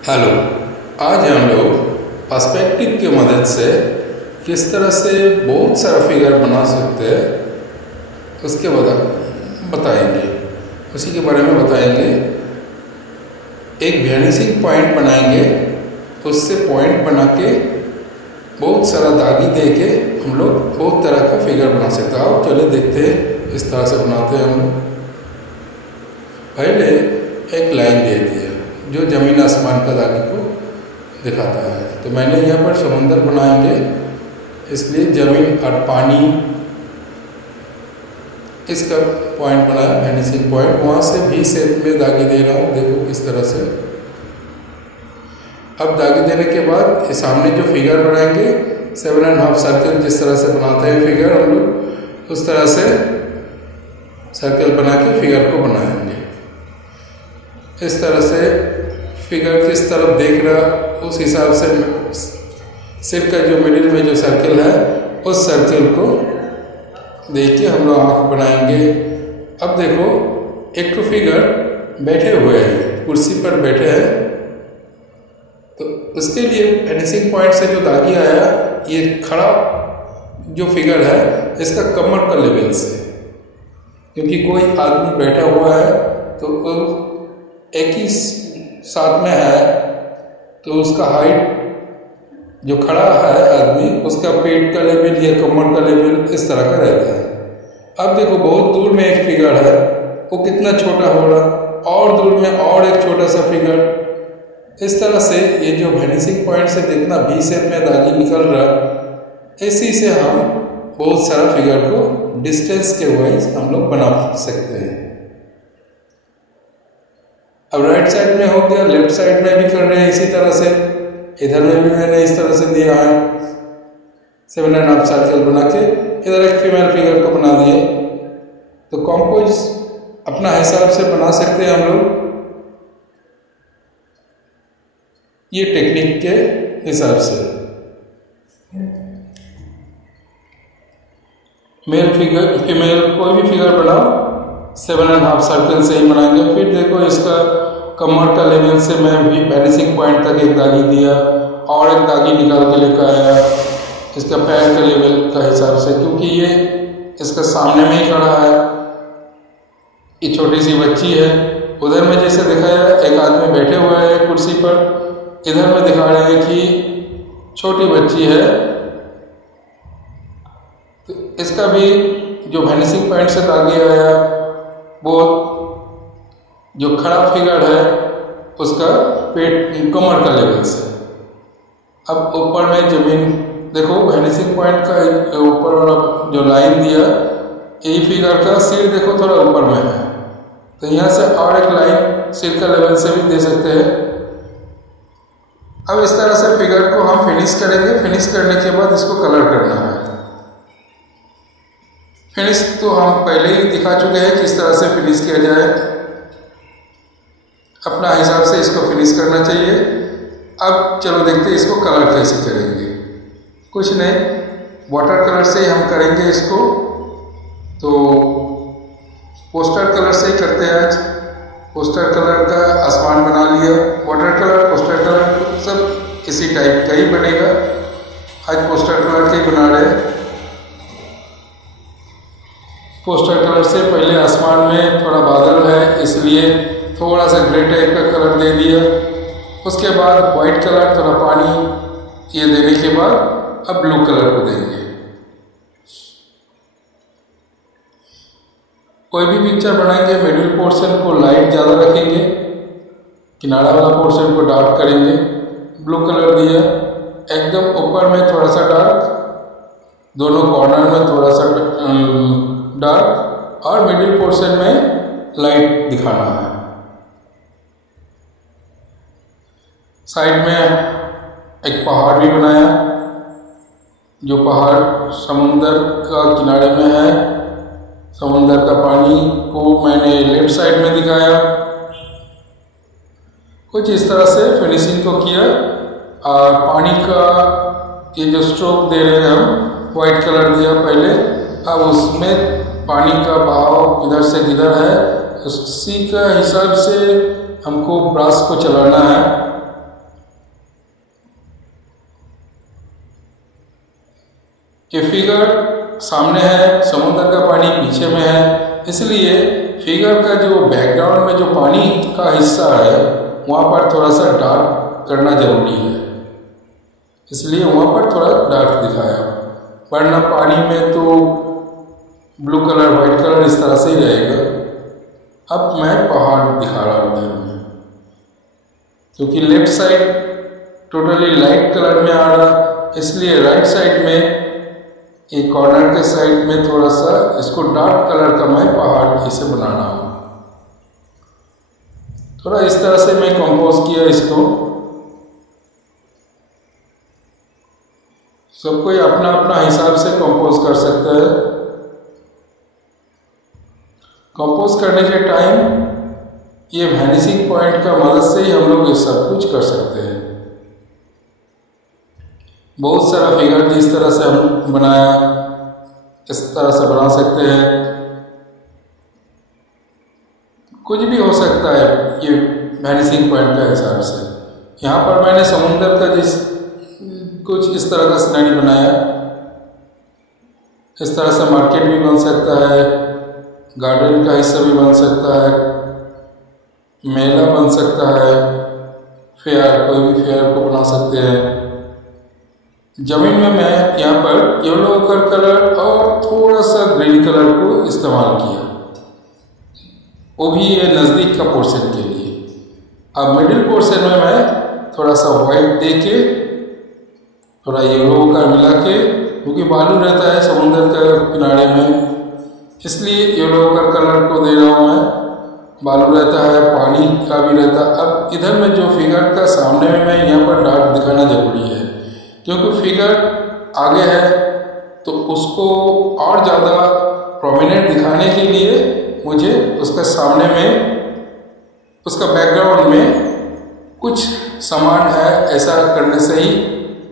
Hello. आज हम लोग पर्सपेक्टिव की मदद से किस तरह से बहुत सारा फिगर बना सकते हैं उसके बताएंगे, उसी के बारे में बताएंगे। एक वैनिशिंग पॉइंट बनाएंगे, उससे पॉइंट बना के बहुत सारा दागी दे के हम लोग बहुत तरह का फिगर बना सकते हैं। आओ चले देखते हैं इस तरह से बनाते हैं हम लोग। पहले एक लाइन दे दिया जो ज़मीन आसमान का दागी को दिखाता है। तो मैंने यहाँ पर समुंदर बनाएंगे, इसलिए ज़मीन और पानी इसका पॉइंट बनाया, वैनिशिंग पॉइंट। वहाँ से भी शेप में दागी दे रहा हूँ, देखो इस तरह से। अब दागी देने के बाद सामने जो फिगर बनाएंगे 7.5 सर्कल, जिस तरह से बनाते हैं फिगर हम लोग, उस तरह से सर्कल बना के फिगर को बनाएंगे। इस तरह से फिगर किस तरफ देख रहा उस हिसाब से सिर का जो मिडिल में जो सर्कल है उस सर्कल को देख के हम लोग आँख बनाएंगे। अब देखो एक तो फिगर बैठे हुए हैं, कुर्सी पर बैठे हैं, तो उसके लिए वैनिशिंग पॉइंट से जो दागी आया, ये खड़ा जो फिगर है इसका कमर का लेवल से, क्योंकि कोई आदमी बैठा हुआ है तो एक ही साथ में है, तो उसका हाइट जो खड़ा है आदमी, उसका पेट का लेवल या कमर का लेवल इस तरह का रहता है। अब देखो बहुत दूर में एक फिगर है, वो कितना छोटा हो रहा, और दूर में और एक छोटा सा फिगर। इस तरह से ये जो वैनिशिंग पॉइंट से जितना भी शेप में दागी निकल रहा, इसी से हम बहुत सारा फिगर को डिस्टेंस के वाइज हम लोग बना सकते हैं। अब राइट साइड में हो गया, लेफ्ट साइड में भी कर रहे हैं इसी तरह से। इधर में भी मैंने इस तरह से दिया है, 7.5 सर्कल बना के इधर एक फीमेल फिगर को बना दिए। तो कॉम्पोज अपना हिसाब से बना सकते हैं हम लोग, ये टेक्निक के हिसाब से। मेल फिगर फीमेल कोई भी फिगर बनाओ 7.5 सर्कल से ही बनाएंगे। फिर देखो इसका कमर का लेवल से मैं भी वैनिशिंग पॉइंट तक एक दागी दिया और एक दागी निकाल के लेकर आया इसका पैर के लेवल का हिसाब से, क्योंकि ये इसका सामने में ही खड़ा है। ये छोटी सी बच्ची है, उधर में जैसे दिखाया एक आदमी बैठे हुए है कुर्सी पर, इधर में दिखा रहे हैं कि छोटी बच्ची है। तो इसका भी जो वैनिशिंग पॉइंट से दागी आया, वो जो खड़ा फिगर है उसका पेट कमर का लेवल से। अब ऊपर में जमीन देखो, वैनिशिंग पॉइंट का ऊपर वाला जो लाइन दिया, यही फिगर का सिर देखो थोड़ा ऊपर में है, तो यहाँ से और एक लाइन सिर का लेवल से भी दे सकते हैं। अब इस तरह से फिगर को हम फिनिश करेंगे। फिनिश करने के बाद इसको कलर करना है। फिनिश तो हम पहले ही दिखा चुके हैं किस तरह से फिनिश किया जाए। अपना हिसाब से इसको फिनिश करना चाहिए। अब चलो देखते हैं इसको कलर कैसे करेंगे। कुछ नहीं, वाटर कलर से ही हम करेंगे इसको। तो पोस्टर कलर से ही करते हैं आज। पोस्टर कलर का आसमान बना लिया, वाटर कलर पोस्टर कलर सब इसी टाइप का ही बनेगा। आज पोस्टर कलर के ही बना रहे हैं। पोस्टर कलर से पहले आसमान में थोड़ा बादल है, इसलिए थोड़ा सा ग्रे टाइप का कलर दे दिया। उसके बाद वाइट कलर, थोड़ा पानी, ये देने के बाद अब ब्लू कलर को देंगे। कोई भी पिक्चर बनाएंगे, मिडिल पोर्शन को लाइट ज़्यादा रखेंगे, किनारा वाला पोर्शन को डार्क करेंगे। ब्लू कलर दिया, एकदम ऊपर में थोड़ा सा डार्क, दोनों कॉर्नर में थोड़ा सा डार्क, और मिडिल पोर्शन में लाइट दिखाना है। साइड में एक पहाड़ भी बनाया, जो पहाड़ समुंदर का किनारे में है। समुंदर का पानी को मैंने लेफ्ट साइड में दिखाया। कुछ इस तरह से फिनिशिंग को किया। और पानी का ये जो स्ट्रोक दे रहे हैं हम, वाइट कलर दिया पहले, अब उसमें पानी का बहाव इधर से किधर है, उसी का हिसाब से हमको ब्रश को चलाना है। ये फिगर सामने है, समुद्र का पानी पीछे में है, इसलिए फिगर का जो बैकग्राउंड में जो पानी का हिस्सा है वहाँ पर थोड़ा सा डार्क करना जरूरी है, इसलिए वहाँ पर थोड़ा डार्क दिखाया। वरना पानी में तो ब्लू कलर वाइट कलर इस तरह से ही रहेगा। अब मैं पहाड़ दिखा रहा हूँ इधर में, क्योंकि left side totally light colour में आ रहा, इसलिए राइट साइड में एक कॉर्नर के साइड में थोड़ा सा इसको डार्क कलर का मैं पहाड़ इसे बना रहा हूँ। थोड़ा इस तरह से मैं कंपोज किया इसको। सब कोई अपना अपना हिसाब से कंपोज कर सकता है। कंपोज करने के टाइम ये वैनिशिंग पॉइंट का मदद से ही हम लोग ये सब कुछ कर सकते हैं। बहुत सारा फिगर जिस तरह से हम बनाया इस तरह से बना सकते हैं, कुछ भी हो सकता है ये वैनिशिंग पॉइंट का हिसाब से। यहाँ पर मैंने समुद्र का कुछ इस तरह का सिनेरियो बनाया। इस तरह से मार्केट भी बन सकता है, गार्डन का हिस्सा भी बन सकता है, मेला बन सकता है, फेयर, कोई भी फेयर को बना सकते हैं। जमीन में मैं यहाँ पर येलो कलर और थोड़ा सा ग्रीन कलर को इस्तेमाल किया, वो भी ये नज़दीक का पोर्शन के लिए। अब मिडिल पोर्शन में मैं थोड़ा सा वाइट दे के थोड़ा येलो का मिला के, क्योंकि बालू रहता है समुद्र के किनारे में, इसलिए येलो कलर को दे रहा हूँ मैं। बालू रहता है, पानी का भी रहता है। अब इधर में जो फिगर का सामने में मैं यहाँ पर डार्क दिखाना जरूरी है, क्योंकि फिगर आगे है तो उसको और ज़्यादा प्रोमिनेंट दिखाने के लिए मुझे उसका सामने में, उसका बैकग्राउंड में कुछ सामान है, ऐसा करने से ही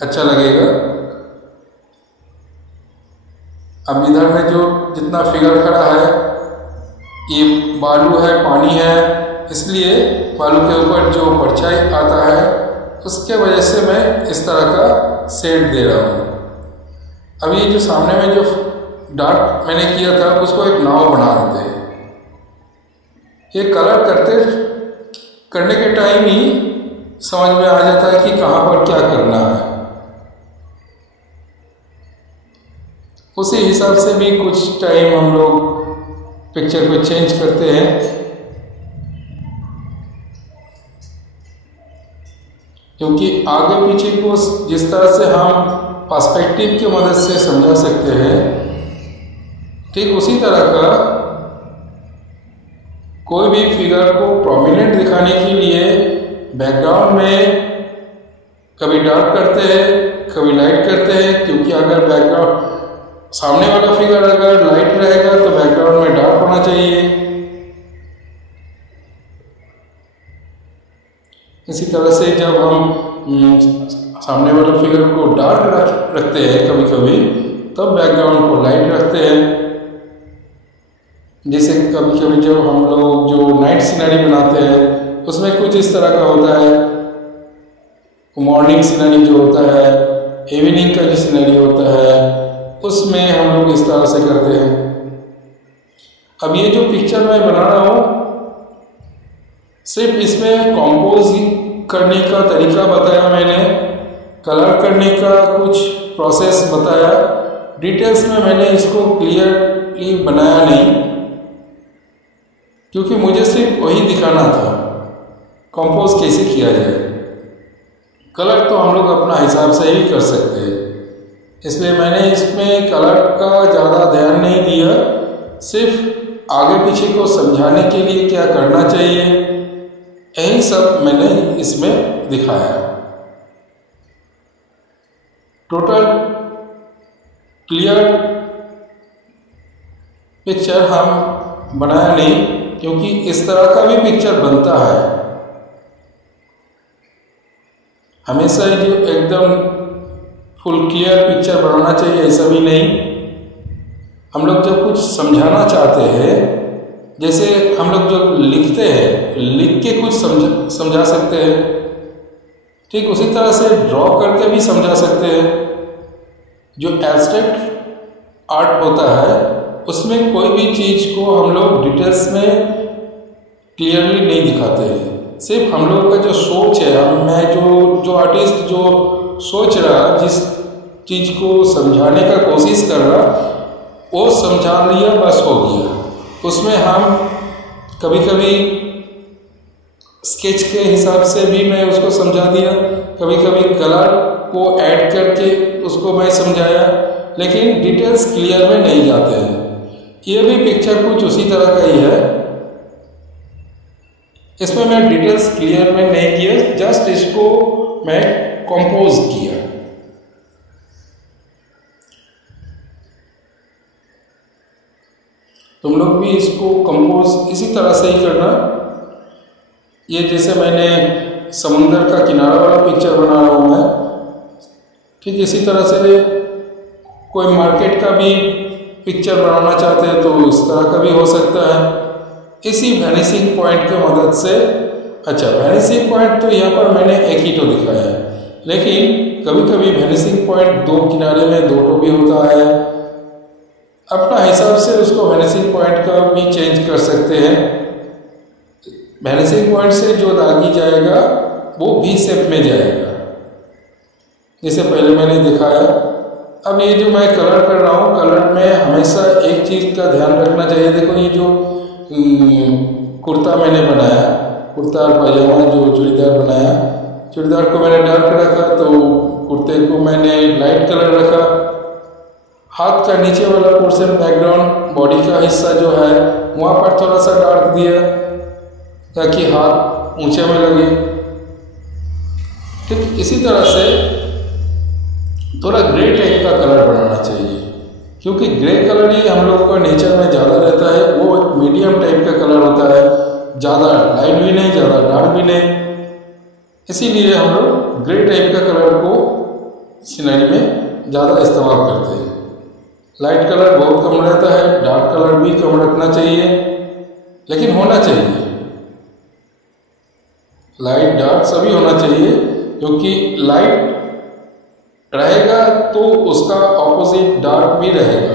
अच्छा लगेगा। अब इधर में जो जितना फिगर खड़ा है ये बालू है, पानी है, इसलिए बालू के ऊपर जो परछाई आता है उसके वजह से मैं इस तरह का शेड दे रहा हूँ। अब ये जो सामने में जो डार्क मैंने किया था उसको एक नाव बना देते हैं। ये कलर करने के टाइम ही समझ में आ जाता है कि कहाँ पर क्या करना है। उसी हिसाब से भी कुछ टाइम हम लोग पिक्चर को चेंज करते हैं। क्योंकि आगे पीछे को जिस तरह से हम पर्सपेक्टिव की मदद से समझा सकते हैं, ठीक उसी तरह का कोई भी फिगर को प्रोमिनेंट दिखाने के लिए बैकग्राउंड में कभी डार्क करते हैं, कभी लाइट करते हैं। क्योंकि अगर बैकग्राउंड सामने वाला फिगर अगर लाइट रहेगा तो बैकग्राउंड में डार्क होना चाहिए। इसी तरह से जब हम सामने वाले फिगर को डार्क रखते हैं कभी कभी, तब बैकग्राउंड को लाइट रखते हैं। जैसे कभी कभी जब हम लोग जो नाइट सीनरी बनाते हैं उसमें कुछ इस तरह का होता है। मॉर्निंग सीनरी जो होता है, इवनिंग का जो सीनरी होता है, उसमें हम लोग इस तरह से करते हैं। अब ये जो पिक्चर मैं बना रहा हूँ सिर्फ इसमें कंपोज करने का तरीका बताया मैंने, कलर करने का कुछ प्रोसेस बताया। डिटेल्स में मैंने इसको क्लियरली बनाया नहीं, क्योंकि मुझे सिर्फ वही दिखाना था कंपोज कैसे किया जाए। कलर तो हम लोग अपना हिसाब से ही कर सकते हैं, इसलिए मैंने इसमें कलर का ज़्यादा ध्यान नहीं दिया। सिर्फ आगे पीछे को समझाने के लिए क्या करना चाहिए, यही सब मैंने इसमें दिखाया। टोटल क्लियर पिक्चर हम बनाया नहीं, क्योंकि इस तरह का भी पिक्चर बनता है। हमेशा जो एकदम फुल क्लियर पिक्चर बनाना चाहिए ऐसा भी नहीं। हम लोग जब कुछ समझाना चाहते हैं, जैसे हम लोग जो लिखते हैं, लिख के कुछ समझा सकते हैं, ठीक उसी तरह से ड्रॉ करके भी समझा सकते हैं। जो एब्स्ट्रैक्ट आर्ट होता है उसमें कोई भी चीज़ को हम लोग डिटेल्स में क्लियरली नहीं दिखाते हैं। सिर्फ हम लोग का जो सोच है, मैं जो आर्टिस्ट जो सोच रहा, जिस चीज़ को समझाने का कोशिश कर रहा, वो समझा लिया, बस हो गया। उसमें हम कभी कभी स्केच के हिसाब से भी मैं उसको समझा दिया, कभी कभी कलर को ऐड करके उसको मैं समझाया, लेकिन डिटेल्स क्लियर में नहीं जाते हैं। ये भी पिक्चर कुछ उसी तरह का ही है। इसमें मैं डिटेल्स क्लियर में नहीं किया, जस्ट इसको मैं कंपोज किया। तुम लोग भी इसको कंपोज इसी तरह से ही करना। ये जैसे मैंने समुंदर का किनारा वाला पिक्चर बना रहा हूँ मैं, ठीक इसी तरह से कोई मार्केट का भी पिक्चर बनाना चाहते हैं तो इस तरह का भी हो सकता है, इसी वैनिशिंग पॉइंट की मदद से। अच्छा, वैनिशिंग पॉइंट तो यहाँ पर मैंने एक ही तो दिखाया है, लेकिन कभी कभी वैनिशिंग पॉइंट दो किनारे में दो भी होता है। अपना हिसाब से उसको वैनिशिंग पॉइंट का भी चेंज कर सकते हैं। वैनिशिंग पॉइंट से जो दागी जाएगा वो भी शेप में जाएगा, जैसे पहले मैंने दिखाया। अब ये जो मैं कलर कर रहा हूँ, कलर में हमेशा एक चीज़ का ध्यान रखना चाहिए। देखो ये जो कुर्ता मैंने बनाया, कुर्ता और पायजामा जो चूड़ीदार बनाया, चूड़ीदार को मैंने डार्क रखा तो कुर्ते को मैंने लाइट कलर रखा। हाथ का नीचे वाला पोर्शन, बैकग्राउंड, बॉडी का हिस्सा जो है वहाँ पर थोड़ा सा डार्क दिया ताकि हाथ ऊंचे में लगे। ठीक इसी तरह से थोड़ा ग्रे टाइप का कलर बनाना चाहिए, क्योंकि ग्रे कलर ही हम लोग का नेचर में ज़्यादा रहता है। वो एक मीडियम टाइप का कलर होता है, ज़्यादा लाइट भी नहीं, ज़्यादा डार्क भी नहीं। इसीलिए हम लोग ग्रे टाइप का कलर को सीनरी में ज़्यादा इस्तेमाल करते हैं। लाइट कलर बहुत कम रहता है, डार्क कलर भी कम रखना चाहिए, लेकिन होना चाहिए। लाइट डार्क सभी होना चाहिए, क्योंकि लाइट रहेगा तो उसका ऑपोजिट डार्क भी रहेगा।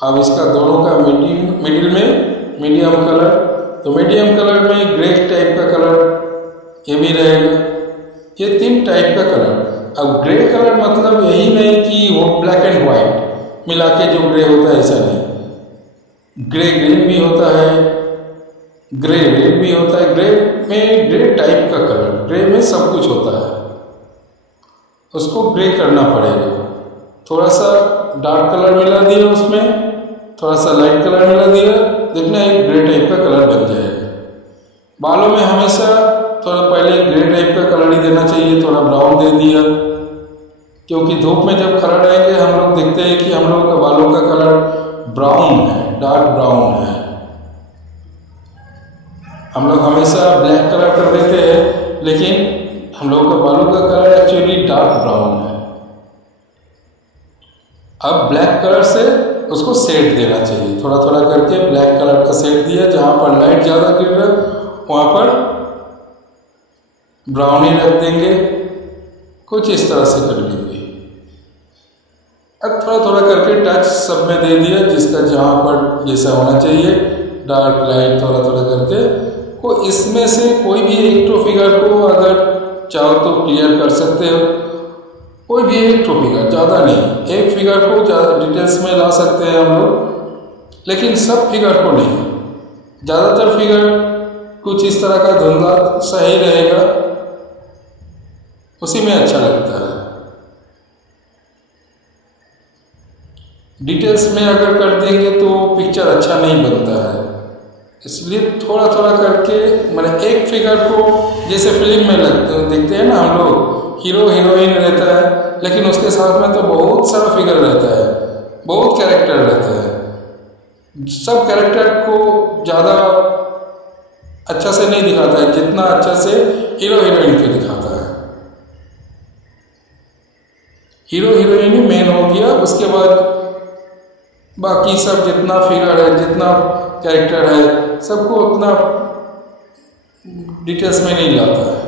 अब इसका दोनों का मिडिल में मीडियम कलर, तो मीडियम कलर में ग्रे टाइप का कलर ये भी रहेगा। ये 3 टाइप का कलर। अब ग्रे कलर मतलब यही नहीं कि वो ब्लैक एंड वाइट मिला के जो ग्रे होता है, ऐसा नहीं। ग्रे ग्रीन भी होता है, ग्रे रेड भी होता है। ग्रे में ग्रे टाइप का कलर, ग्रे में सब कुछ होता है, उसको ग्रे करना पड़ेगा। थोड़ा सा डार्क कलर मिला दिया उसमें, थोड़ा सा लाइट कलर मिला दिया, देखना एक ग्रे टाइप का कलर बन जाएगा। बालों में हमेशा थोड़ा पहले ग्रे टाइप का कलर ही देना चाहिए, थोड़ा ब्राउन दे दिया, क्योंकि धूप में जब खड़ा रहेंगे हम लोग देखते हैं कि हम लोग का बालों का कलर ब्राउन है, डार्क ब्राउन है। हम लोग हमेशा ब्लैक कलर कर देते हैं, लेकिन हम लोग का बालों का कलर एक्चुअली डार्क ब्राउन है। अब ब्लैक कलर से उसको शेड देना चाहिए, थोड़ा थोड़ा करके ब्लैक कलर का शेड दिया। जहाँ पर लाइट ज़्यादा गिर रहा है वहाँ पर ब्राउन ही रख देंगे, कुछ इस तरह से कर लेंगे। अब थोड़ा थोड़ा करके टच सब में दे दिया, जिसका जहाँ पर जैसा होना चाहिए, डार्क लाइट थोड़ा थोड़ा करके को इसमें से कोई भी एक तो फिगर को अगर चाहो तो क्लियर कर सकते हो। कोई भी एक तो फिगर, ज़्यादा नहीं, एक फिगर को ज़्यादा डिटेल्स में ला सकते हैं हम लोग, लेकिन सब फिगर को नहीं। ज़्यादातर फिगर कुछ इस तरह का धुंधला सही रहेगा, उसी में अच्छा लगता है। डिटेल्स में अगर कर देंगे तो पिक्चर अच्छा नहीं बनता है, इसलिए थोड़ा थोड़ा करके, मतलब एक फिगर को जैसे फिल्म में देखते हैं ना हम लोग, हीरो हीरोइन रहता है, लेकिन उसके साथ में तो बहुत सारा फिगर रहता है, बहुत कैरेक्टर रहता है। सब कैरेक्टर को ज़्यादा अच्छा से नहीं दिखाता है जितना अच्छा से हीरो हीरोइन को दिखाता है। हीरो हीरोइन ही मेन हो गया, उसके बाद बाकी सब जितना फिगर है, जितना कैरेक्टर है, सबको उतना डिटेल्स में नहीं लाता है।